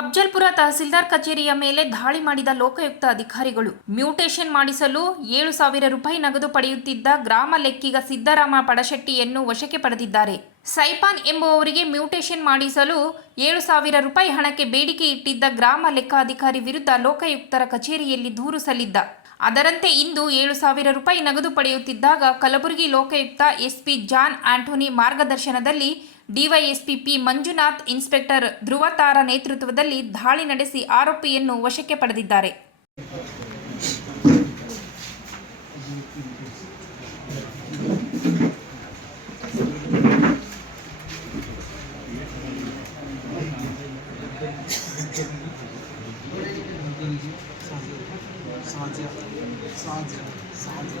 ಅಫ್ಜಲ್ಪುರ ತಹಸೀಲ್ದಾರ್ ಕಚೇರಿಯ ಮೇಲೆ ದಾಳಿ ಮಾಡಿದ ಲೋಕಾಯುಕ್ತ ಅಧಿಕಾರಿಗಳು. ಮ್ಯೂಟೇಷನ್ ಮಾಡಿಸಲು ಏಳು ಸಾವಿರ ರೂಪಾಯಿ ನಗದು ಪಡೆಯುತ್ತಿದ್ದ ಗ್ರಾಮ ಲೆಕ್ಕಿಗ ಸಿದ್ದರಾಮ ಪಡಶೆಟ್ಟಿಯನ್ನು ವಶಕ್ಕೆ ಪಡೆದಿದ್ದಾರೆ. ಸೈಪಾನ್ ಎಂಬುವವರಿಗೆ ಮ್ಯೂಟೇಷನ್ ಮಾಡಿಸಲು ಏಳು ಸಾವಿರ ರೂಪಾಯಿ ಹಣಕ್ಕೆ ಬೇಡಿಕೆ ಇಟ್ಟಿದ್ದ ಗ್ರಾಮ ಲೆಕ್ಕಾಧಿಕಾರಿ ವಿರುದ್ಧ ಲೋಕಾಯುಕ್ತರ ಕಚೇರಿಯಲ್ಲಿ ದೂರು ಸಲ್ಲಿದ್ದ. ಅದರಂತೆ ಇಂದು ಏಳು ಸಾವಿರ ರೂಪಾಯಿ ನಗದು ಪಡೆಯುತ್ತಿದ್ದಾಗ ಕಲಬುರಗಿ ಲೋಕಾಯುಕ್ತ ಎಸ್ಪಿ ಜಾನ್ ಆಂಟೋನಿ ಮಾರ್ಗದರ್ಶನದಲ್ಲಿ DYSP P Manjunath, inspector Dhruvatara ನೇತೃತ್ವದಲ್ಲಿ ದಾಳಿ ನಡೆಸಿ ಆರೋಪಿಯನ್ನು ವಶಕ್ಕೆ ಪಡೆದಿದ್ದಾರೆ. ਸਾਂਝਾ ਸਾਂਝਾ ਸਾਂਝਾ ਸਾਂਝਾ